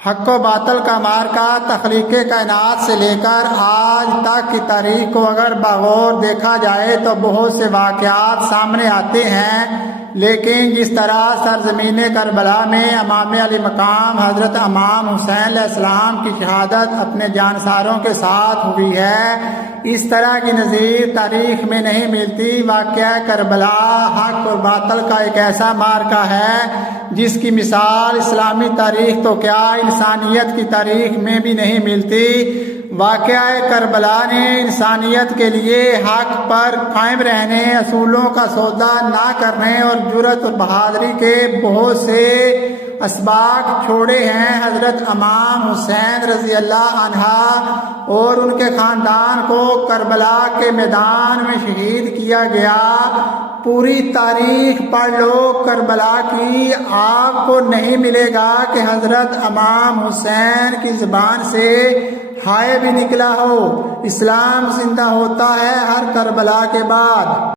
حق و باطل کا مارکا تخلیق کائنات سے لے کر آج تک کی تاریخ کو اگر بغور دیکھا جائے تو بہت سے واقعات سامنے آتے ہیں، لیکن جس طرح سرزمین کربلا میں امام علی مقام حضرت امام حسین علیہ السلام کی شہادت اپنے جانساروں کے ساتھ ہوئی ہے، اس طرح کی نظیر تاریخ میں نہیں ملتی۔ واقعہ کربلا حق اور باطل کا ایک ایسا مارکا ہے جس کی مثال اسلامی تاریخ تو کیا انسانیت کی تاریخ میں بھی نہیں ملتی۔ واقعہ کربلا نے انسانیت کے لیے حق پر قائم رہنے، اصولوں کا سودا نہ کرنے اور جرأت اور بہادری کے بہت سے اسباق چھوڑے ہیں۔ حضرت امام حسین رضی اللہ عنہ اور ان کے خاندان کو کربلا کے میدان میں شہید کیا گیا۔ پوری تاریخ پڑھ لو، کربلا کی آپ کو نہیں ملے گا کہ حضرت امام حسین کی زبان سے ہائے بھی نکلا ہو۔ اسلام زندہ ہوتا ہے ہر کربلا کے بعد۔